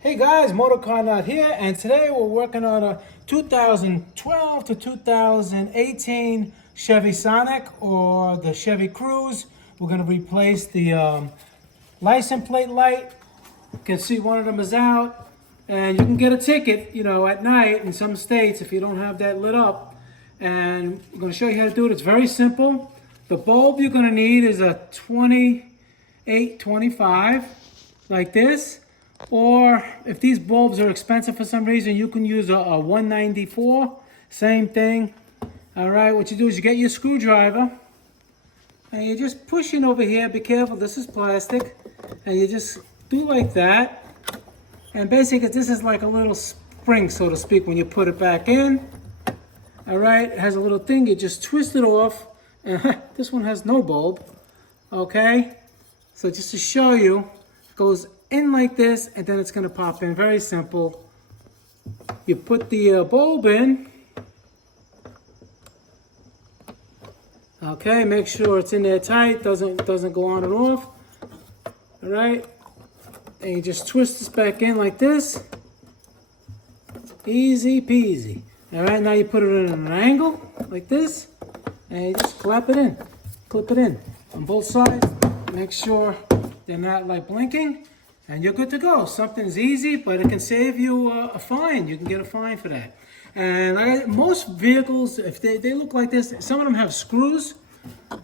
Hey guys, Motorcarnut here, and today we're working on a 2012 to 2018 Chevy Sonic or the Chevy Cruze. We're going to replace the license plate light. You can see one of them is out, and you can get a ticket, at night in some states if you don't have that lit up. And I'm going to show you how to do it. It's very simple. The bulb you're going to need is a 2825 like this. Or if these bulbs are expensive for some reason, you can use a 194. Same thing. All right, what you do is you get your screwdriver and you're just pushing over here. Be careful, this is plastic. And you just do like that. And basically this is like a little spring, so to speak, when you put it back in. All right, it has a little thing, you just twist it off. And this one has no bulb. Okay, so just to show you, it goes in like this, and then it's going to pop in. Very simple. You put the bulb in. Okay, make sure it's in there tight, doesn't go on and off. All right, and you just twist this back in like this. Easy peasy. All right, now you put it in an angle like this, and you just clap it in, clip it in on both sides. Make sure they're not like blinking. And you're good to go. Something's easy, but it can save you a fine. You can get a fine for that. And most vehicles, if they look like this, some of them have screws,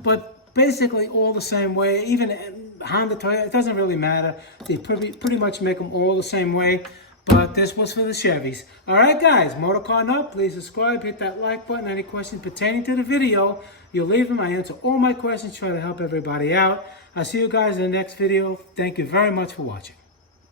but basically all the same way. Even Honda, Toyota, it doesn't really matter. They pretty much make them all the same way. But this was for the Chevys. All right, guys, Motorcarnut, please subscribe, hit that like button. Any questions pertaining to the video, you'll leave them. I answer all my questions, try to help everybody out. I'll see you guys in the next video. Thank you very much for watching.